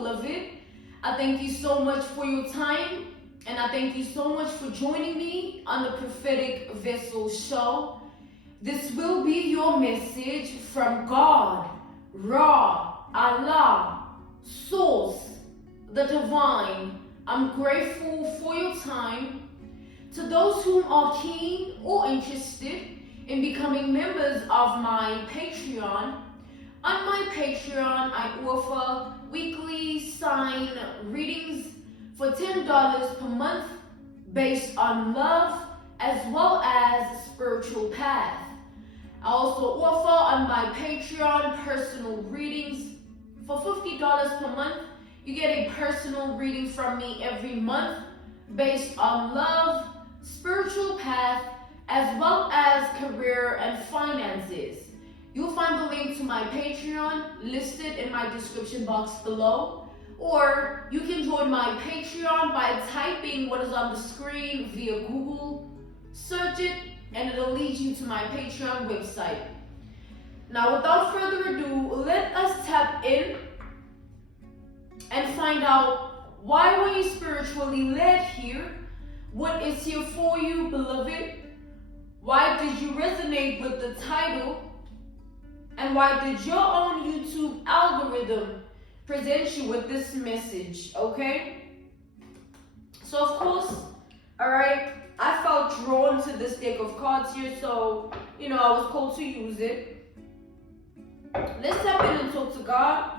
beloved. I thank you so much for your time, and I thank you so much for joining me on the Prophetic Vessel Show. This will be your message from God, Ra, Allah, Source, the Divine. I'm grateful for your time. To those who are keen or interested in becoming members of my Patreon, on my Patreon, I offer weekly sign readings for $10 per month based on love as well as spiritual path. I also offer on my Patreon personal readings for $50 per month. You get a personal reading from me every month based on love, spiritual path, as well as career and finances. You'll find the link to my Patreon listed in my description box below, or you can join my Patreon by typing what is on the screen via Google, search it, and it'll lead you to my Patreon website. Now, without further ado, let us tap in and find out why were you spiritually led here? What is here for you, beloved? Why did you resonate with the title? And why did your own YouTube algorithm present you with this message, okay? So of course, all right, I felt drawn to this deck of cards here, so, I was called to use it. Let's step in and talk to God.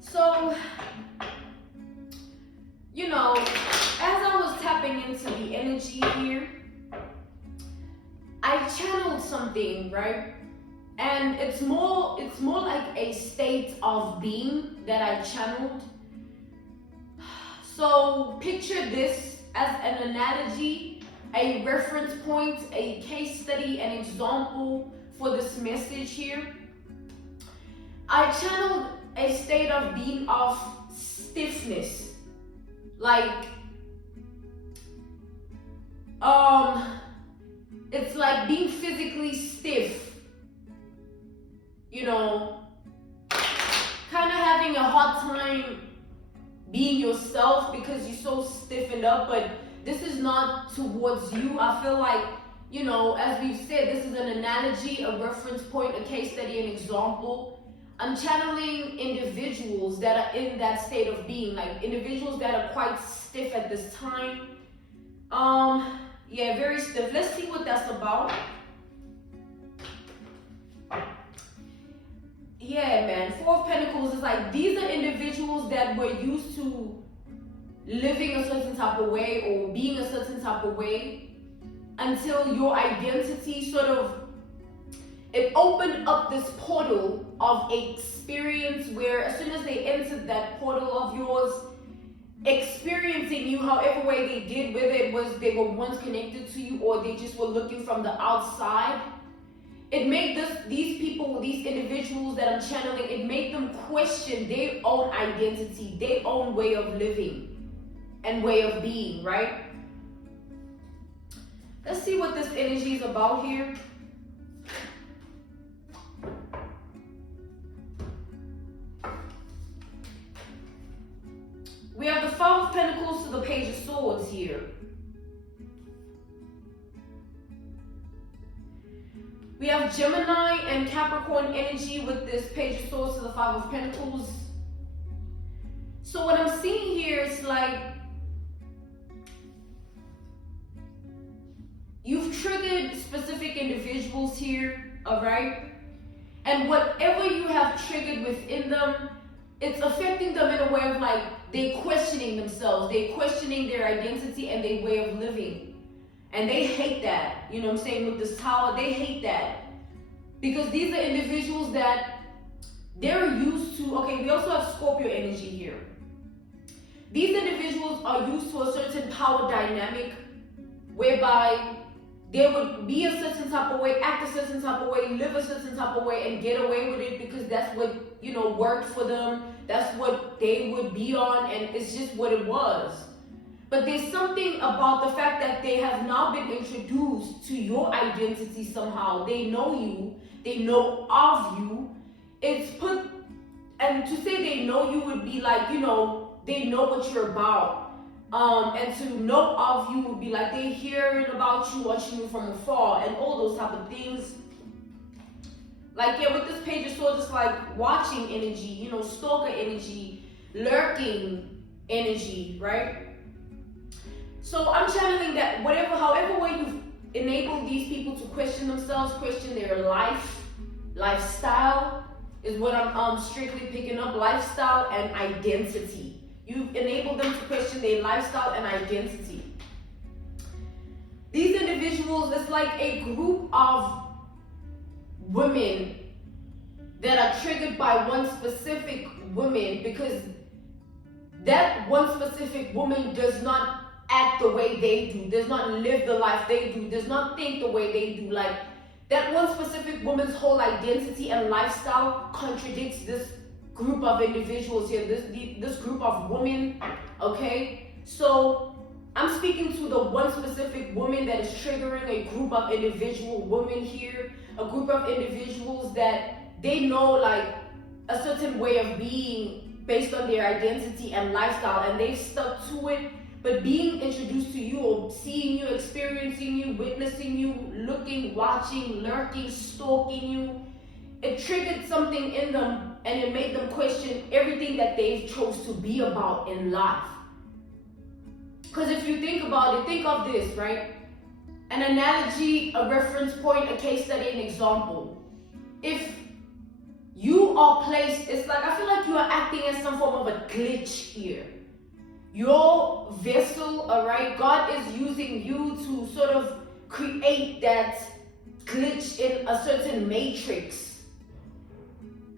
So, as I was tapping into the energy here, I channeled something, right? And it's more like a state of being that I channeled. So picture this as an analogy, a reference point, a case study, an example for this message here. I channeled a state of being of stiffness, like it's like being physically stiff, kind of having a hard time being yourself because you're so stiffened up. But this is not towards you. I feel like, as we've said, this is an analogy, a reference point, a case study, an example. I'm channeling individuals that are in that state of being, like individuals that are quite stiff at this time. Yeah, very stiff. Let's see what that's about. Yeah, man. Four of Pentacles is like, these are individuals that were used to living a certain type of way or being a certain type of way until your identity it opened up this portal of experience where as soon as they entered that portal of yours, experiencing you however way they did, whether it was they were once connected to you or they just were looking from the outside, it made these people, these individuals that I'm channeling, it made them question their own identity, their own way of living and way of being, right? Let's see what this energy is about here. We have the Five of Pentacles to the Page of Swords here. We have Gemini and Capricorn energy with this Page of Swords to the Five of Pentacles. So what I'm seeing here is like you've triggered specific individuals here, all right? And whatever you have triggered within them, it's affecting them in a way of like they're questioning themselves, they're questioning their identity and their way of living. And they hate that, you know what I'm saying, with this Tower, they hate that. Because these are individuals that they're used to, okay, we also have Scorpio energy here. These individuals are used to a certain power dynamic whereby they would be a certain type of way, act a certain type of way, live a certain type of way, and get away with it because that's what, worked for them. That's what what they would be on, and it's just what it was. But there's something about the fact that they have now been introduced to your identity somehow. They know you, they know of you. It's put, and to say they know you would be like, you know, they know what you're about. And to know of you would be like they're hearing about you, watching you from afar, and all those type of things. Like, yeah, with this page, it's sort of just like watching energy, you know, stalker energy, lurking energy, right? So I'm channeling that however way you've enabled these people to question themselves, question their lifestyle, is what I'm strictly picking up, lifestyle and identity. You've enabled them to question their lifestyle and identity. These individuals, it's like a group of women that are triggered by one specific woman, because that one specific woman does not act the way they do, does not live the life they do, does not think the way they do. Like, that one specific woman's whole identity and lifestyle contradicts this group of individuals here, this group of women, okay? So I'm speaking to the one specific woman that is triggering a group of individual women here, a group of individuals that they know like a certain way of being based on their identity and lifestyle, and they've stuck to it. But being introduced to you, or seeing you, experiencing you, witnessing you, looking, watching, lurking, stalking you, it triggered something in them, and it made them question everything that they've chose to be about in life. Because if you think about it, think of this, right? An analogy, a reference point, a case study, an example. If you are placed, it's like, I feel like you are acting as some form of a glitch here. Your vessel, all right, God is using you to sort of create that glitch in a certain matrix,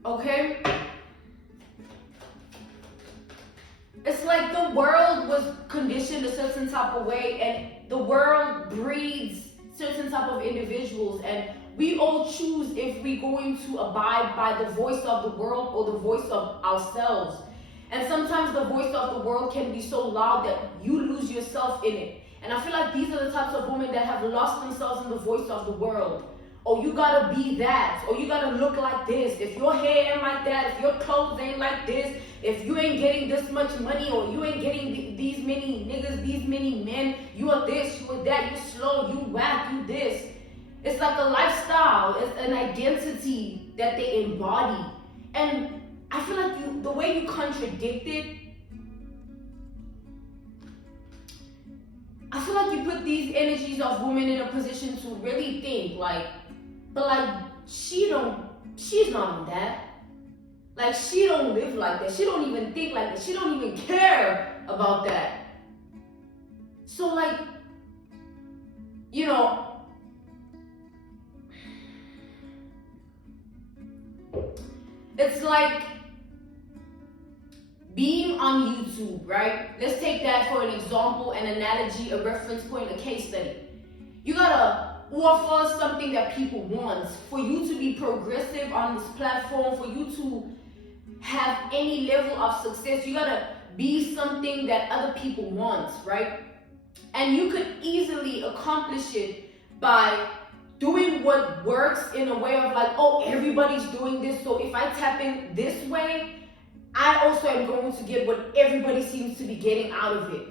okay? It's like the world was conditioned a certain type of way, and the world breeds certain type of individuals, and we all choose if we're going to abide by the voice of the world or the voice of ourselves. And sometimes the voice of the world can be so loud that you lose yourself in it. And I feel like these are the types of women that have lost themselves in the voice of the world. Oh, you gotta be that. Or you gotta look like this. If your hair ain't like that, if your clothes ain't like this, if you ain't getting this much money, or you ain't getting these many niggas, these many men, you are this, you are that, you slow, you whack, you this. It's like a lifestyle. It's an identity that they embody. And I feel like the way you contradict it, I feel like you put these energies of women in a position to really think, like, but like, she's not on that. Like, she don't live like that. She don't even think like that. She don't even care about that. So like, you know, it's like being on YouTube, right? Let's take that for an example, an analogy, a reference point, a case study. You gotta offer something that people want. For you to be progressive on this platform, for you to have any level of success, you gotta be something that other people want, right? And you could easily accomplish it by doing what works in a way of like, oh, everybody's doing this, so if I tap in this way, I also am going to get what everybody seems to be getting out of it.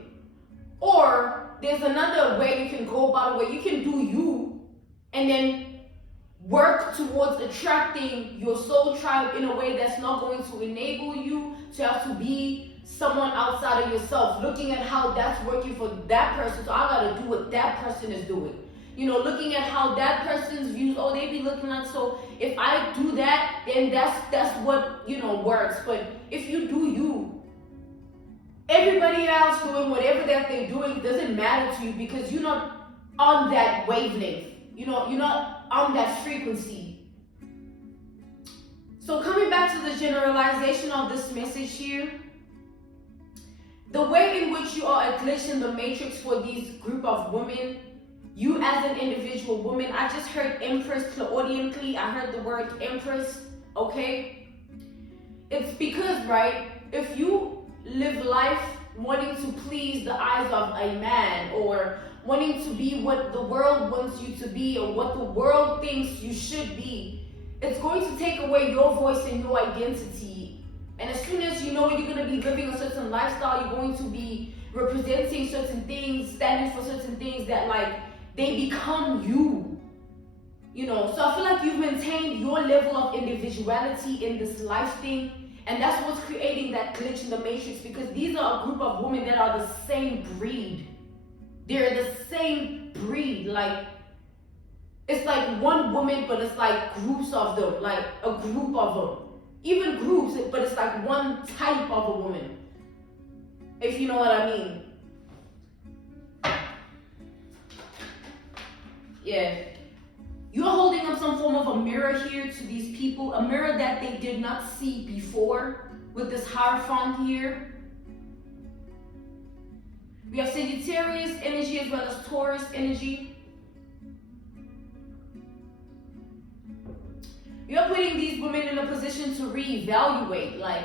Or there's another way you can go about it, where you can do you and then work towards attracting your soul tribe in a way that's not going to enable you to have to be someone outside of yourself, looking at how that's working for that person, so I gotta do what that person is doing. You know, looking at how that person's views, oh, they be looking at, so if I do that, then that's what, you know, works. But if you do you, everybody else doing whatever that they're doing doesn't matter to you, because you're not on that wavelength. You know, you're not on that frequency. So coming back to the generalization of this message here, the way in which you are a glitch in the matrix for these group of women, you as an individual woman, I just heard Empress clairaudiently. I heard the word Empress, okay? It's because, right, if you live life wanting to please the eyes of a man, or wanting to be what the world wants you to be, or what the world thinks you should be, it's going to take away your voice and your identity. And as soon as you know you're going to be living a certain lifestyle, you're going to be representing certain things, standing for certain things that like they become you. You know, so I feel like you've maintained your level of individuality in this life thing, and that's what's creating that glitch in the matrix, because these are a group of women that are the same breed. They're the same breed. Like, it's like one woman, but it's like groups of them, like a group of them. Even groups, but it's like one type of a woman, if you know what I mean. Yeah. You're holding up some form of a mirror here to these people, a mirror that they did not see before with this Hierophant here. We have Sagittarius energy as well as Taurus energy. You're putting these women in a position to reevaluate, like,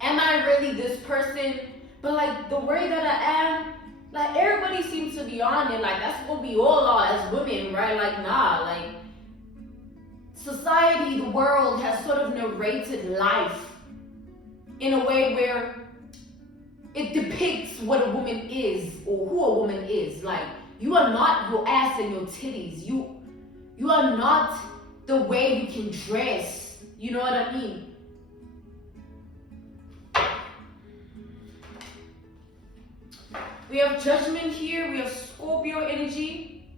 am I really this person? But like the way that I am, like everybody seems to be on it, like that's what we all are as women, right? Like nah, like society, the world has sort of narrated life in a way where it depicts what a woman is or who a woman is. Like you are not your ass and your titties. You are not the way you can dress. You know what I mean? We have Judgment here. We have Scorpio energy.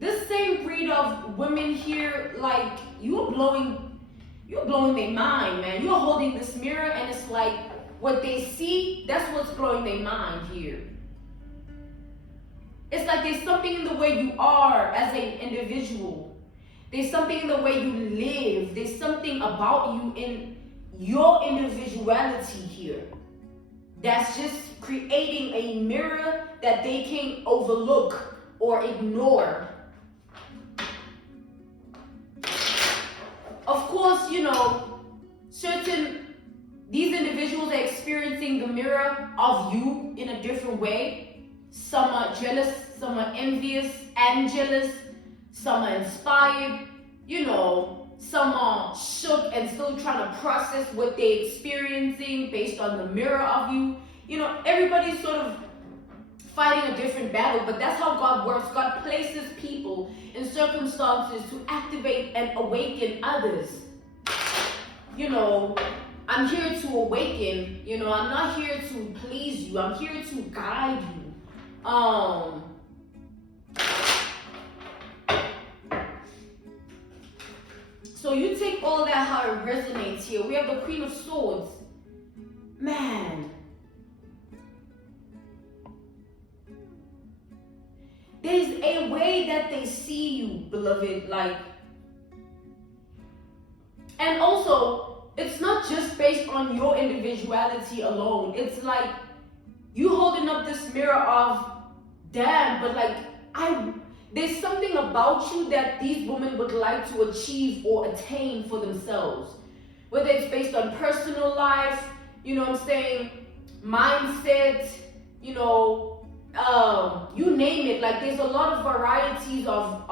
This same breed of women here, like you're blowing their mind, man. You're holding this mirror and it's like what they see, that's what's blowing their mind here. It's like there's something in the way you are as an individual. There's something in the way you live. There's something about you in your individuality here that's just creating a mirror that they can't overlook or ignore. Of course, you know, these individuals are experiencing the mirror of you in a different way. Some are jealous, some are envious and jealous, some are inspired, you know, some are shook and still trying to process what they're experiencing based on the mirror of you. You know, everybody's sort of fighting a different battle, but that's how God works. God places people in circumstances to activate and awaken others. You know, I'm here to awaken, you know, I'm not here to please you, I'm here to guide you. So you take all that, how it resonates here. We have the Queen of Swords. Man. There's a way that they see you, beloved, like. And also, it's not just based on your individuality alone. It's like you holding up this mirror of, damn, but like, there's something about you that these women would like to achieve or attain for themselves. Whether it's based on personal life, you know what I'm saying, mindset, you know, you name it. Like there's a lot of varieties of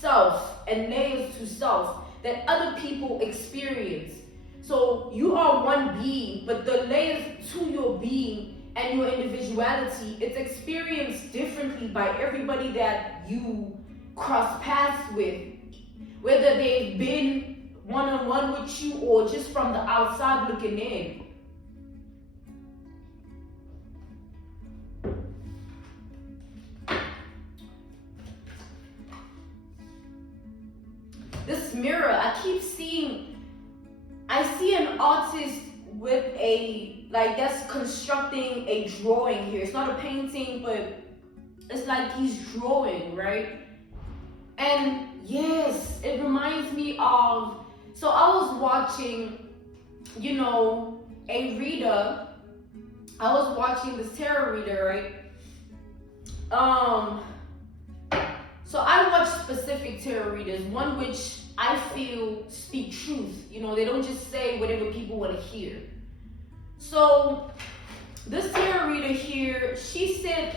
self and layers to self that other people experience. So you are one being, but the layers to your being and your individuality, it's experienced differently by everybody that you cross paths with, whether they've been one-on-one with you or just from the outside looking in. This mirror, I see an artist with that's constructing a drawing here. It's not a painting, but it's like he's drawing, right? And yes, it reminds me of, so I was watching, you know, a reader. I was watching this tarot reader, right? So I watch specific tarot readers, one which I feel, speak truth. You know, they don't just say whatever people want to hear. So this tarot reader here, she said,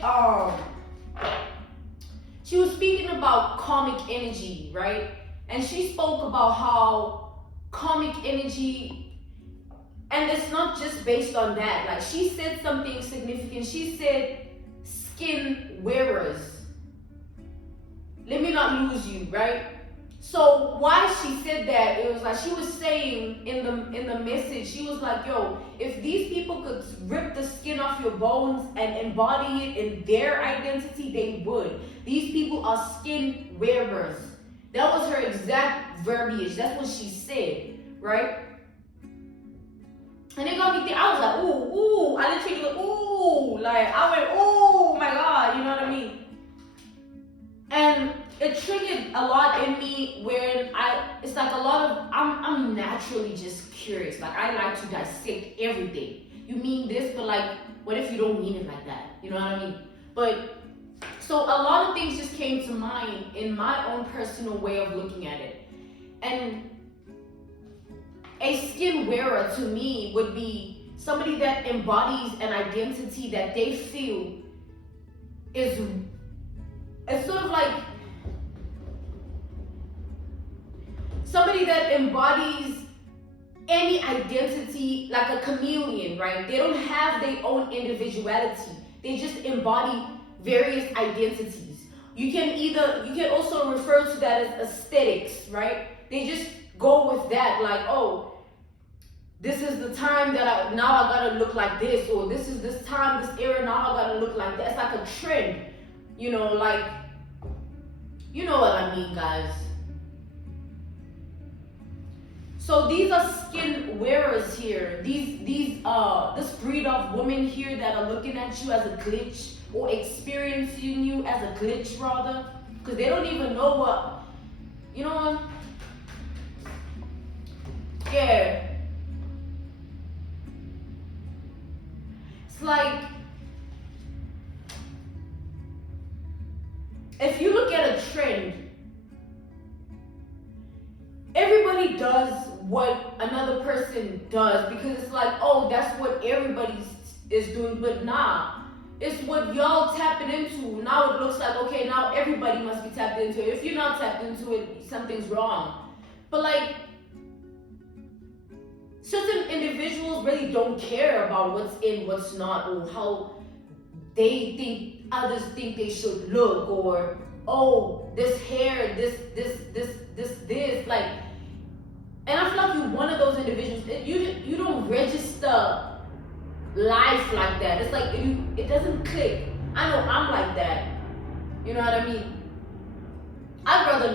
she was speaking about karmic energy, right? And she spoke about how karmic energy, and it's not just based on that. Like, she said something significant. She said skin wearers. Let me not lose you, right? So why she said that, it was like she was saying in the message, she was like, yo, if these people could rip the skin off your bones and embody it in their identity, they would. These people are skin wearers. That was her exact verbiage. That's what she said, right? And it got me thinking. I was like, ooh, I literally like, ooh, like I went, oh my God, you know what I mean? And it triggered a lot in me when it's like a lot of, I'm naturally just curious. Like, I like to dissect everything. You mean this, but like, what if you don't mean it like that? You know what I mean? But, so a lot of things just came to mind in my own personal way of looking at it. And a skin wearer to me would be somebody that embodies an identity that they feel is, it's sort of like somebody that embodies any identity, like a chameleon, right? They don't have their own individuality. They just embody various identities. You can also refer to that as aesthetics, right? They just go with that, like, oh, this is the time that I gotta look like this, or this is this time, this era, now I gotta look like that. It's like a trend, you know, like, you know what I mean, guys. So these are skin wearers here. This breed of women here that are looking at you as a glitch, or experiencing you as a glitch rather, because they don't even know what, you know what? Yeah. It's like, if you look at a trend, everybody does what another person does because it's like, oh, that's what everybody is doing, but nah. It's what y'all tapping into. Now it looks like, okay, now everybody must be tapped into it. If you're not tapped into it, something's wrong. But like, certain individuals really don't care about what's in, what's not, or how they think others think they should look, or, oh, this hair, this, like, and I feel like you're one of those individuals. You don't register life like that. It's like it doesn't click. I know I'm like that. You know what I mean? I'd rather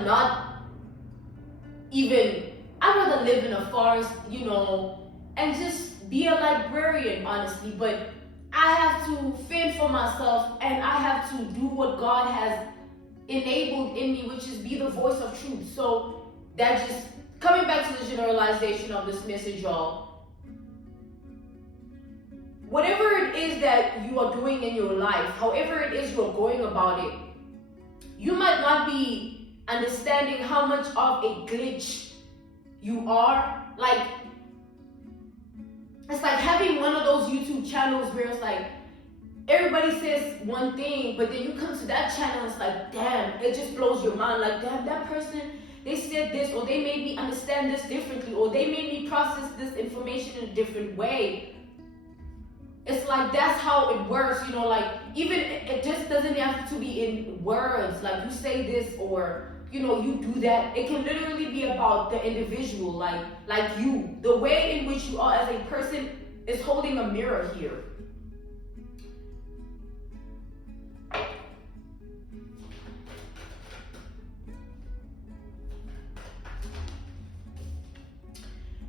live in a forest, you know, and just be a librarian, honestly. But I have to fend for myself, and I have to do what God has enabled in me, which is be the voice of truth. So that just coming back to the generalization of this message, y'all. Whatever it is that you are doing in your life, however it is you're going about it, you might not be understanding how much of a glitch you are. Like, it's like having one of those YouTube channels where it's like, everybody says one thing, but then you come to that channel and it's like, damn, it just blows your mind. Like, damn, that person, they said this, or they made me understand this differently, or they made me process this information in a different way. It's like, that's how it works, you know, like, even it just doesn't have to be in words, like you say this, or, you know, you do that. It can literally be about the individual, like you. The way in which you are as a person is holding a mirror here.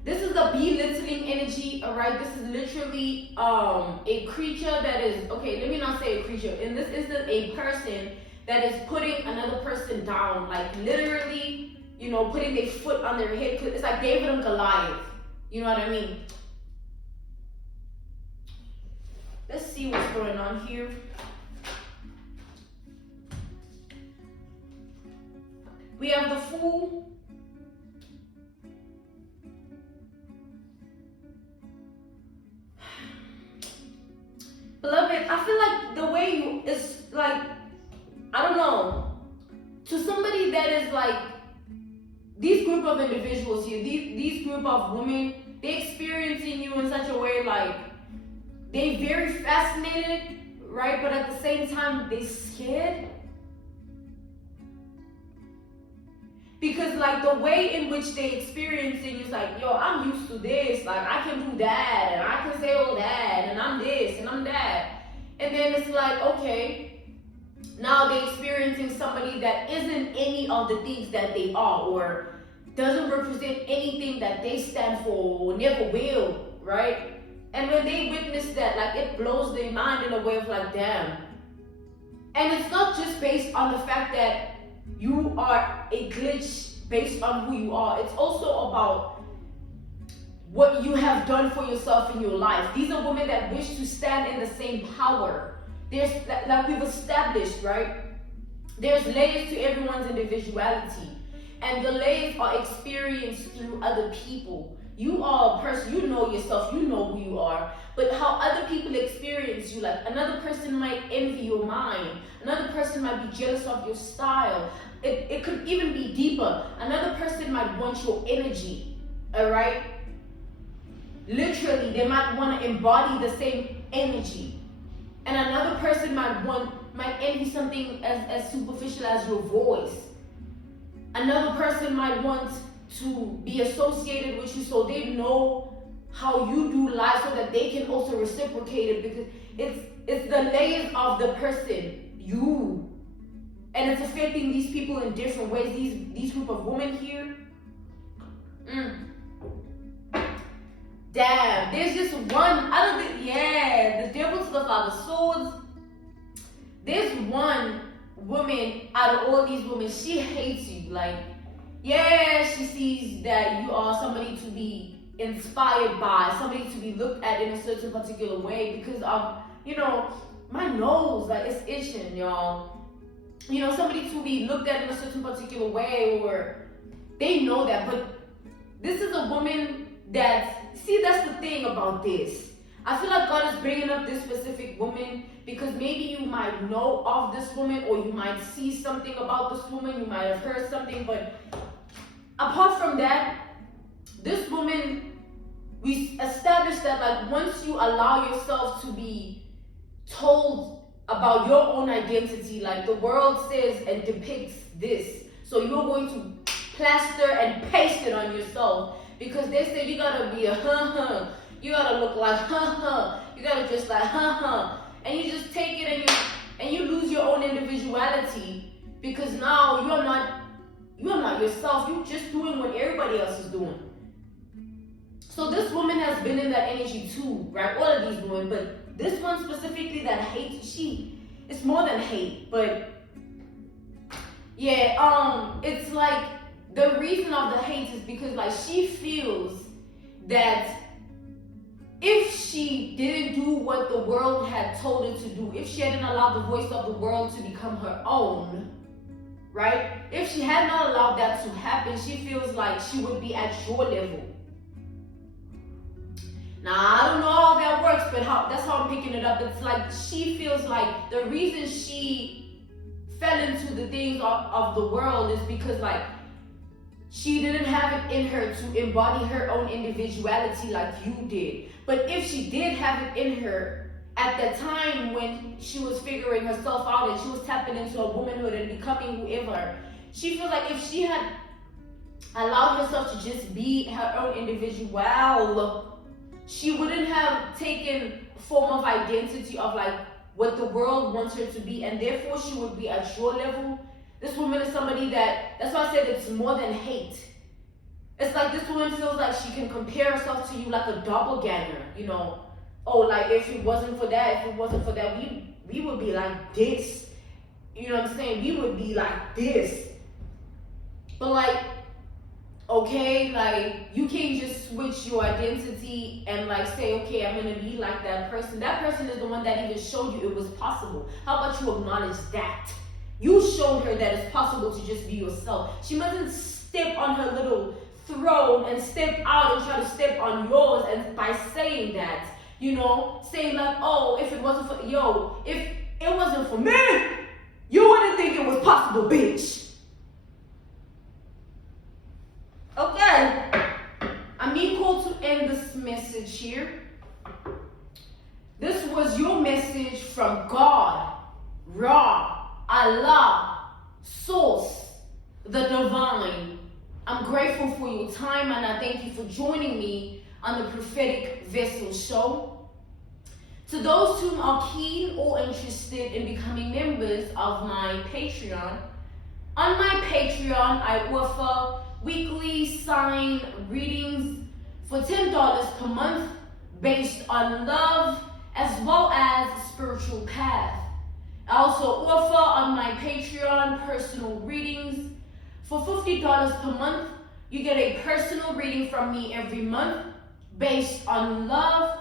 This is a belittling energy, all right? This is literally a creature that is, okay, let me not say a creature. In this instance, a person that is putting another person down, like literally, you know, putting their foot on their head. It's like David and Goliath. You know what I mean? Let's see what's going on here. We have the Fool. I feel like the way you, it's like, I don't know, to somebody that is like, these group of individuals here, these group of women, they experiencing you in such a way like, they very fascinated, right? But at the same time, they scared. Because like the way in which they experiencing is like, yo, I'm used to this, like I can do that, and I can say all that, and I'm this, and I'm that. And then it's like, okay, now they're experiencing somebody that isn't any of the things that they are, or doesn't represent anything that they stand for, or never will, right? And when they witness that, like it blows their mind in a way of like, damn. And it's not just based on the fact that you are a glitch based on who you are. It's also about what you have done for yourself in your life. These are women that wish to stand in the same power. There's, like we've established, right? There's layers to everyone's individuality. And the layers are experienced through other people. You are a person, you know yourself, you know who you are. But how other people experience you, like another person might envy your mind. Another person might be jealous of your style. It could even be deeper. Another person might want your energy, all right? Literally, they might want to embody the same energy. And another person might envy something as superficial as your voice. Another person might want to be associated with you so they know how you do life so that they can also reciprocate it, because it's the layers of the person, you. And it's affecting these people in different ways. These group of women here. Damn, there's just one out of the, the devils of the swords. There's one woman out of all these women, she hates you. Like, she sees that you are somebody to be inspired by, somebody to be looked at in a certain particular way because of, my nose, like it's itching, y'all. Somebody to be looked at in a certain particular way, or they know that. But this is a woman that's the thing about this. I feel like God is bringing up this specific woman because maybe you might know of this woman, or you might see something about this woman, you might have heard something, but apart from that, this woman, we established that like once you allow yourself to be told about your own identity, like the world says and depicts this, so you're going to plaster and paste it on yourself because they say you gotta be a you gotta look like you gotta just like and you just take it and you lose your own individuality because now you're not yourself. You're just doing what everybody else is doing. So this woman has been in that energy too, right? All of these women, but this one specifically that hates, it's more than hate, but it's like the reason of the hate is because like she feels that if she didn't do what the world had told her to do, if she hadn't allowed the voice of the world to become her own, right? If she had not allowed that to happen, she feels like she would be at your level. Now, I don't know how that works, but that's how I'm picking it up. It's like she feels like the reason she fell into the things of the world is because like she didn't have it in her to embody her own individuality like you did. But if she did have it in her at the time when she was figuring herself out and she was tapping into a womanhood and becoming whoever, she feels like if she had allowed herself to just be her own individual, she wouldn't have taken form of identity of like what the world wants her to be, and therefore she would be at your level. This woman is somebody that's why I said it's more than hate. It's like this woman feels like she can compare herself to you like a doppelganger, Oh, like if it wasn't for that, we would be like this. You know what I'm saying? We would be like this. But like, okay, like you can't just switch your identity and like say, okay, I'm gonna be like that person. That person is the one that even showed you it was possible. How about you acknowledge that? You showed her that it's possible to just be yourself. She mustn't step on her little throne and step out and try to step on yours. And by saying that, saying like, oh, if it wasn't for, if it wasn't for me, you wouldn't think it was possible, bitch. Okay. I'm being called to end this message here. This was your message from God, Ra, Allah, Source, the Divine. I'm grateful for your time and I thank you for joining me on the Prophetic Vessel Show. To those who are keen or interested in becoming members of my Patreon, on my Patreon I offer weekly sign readings for $10 per month based on love as well as spiritual path. I also offer on my Patreon personal readings. For $50 per month, you get a personal reading from me every month based on love,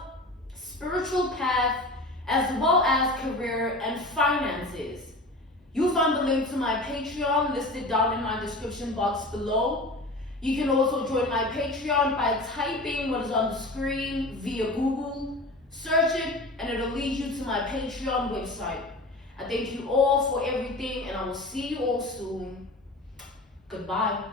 spiritual path, as well as career and finances. You'll find the link to my Patreon listed down in my description box below. You can also join my Patreon by typing what is on the screen via Google. Search it and it'll lead you to my Patreon website. I thank you all for everything and I will see you all soon. Goodbye.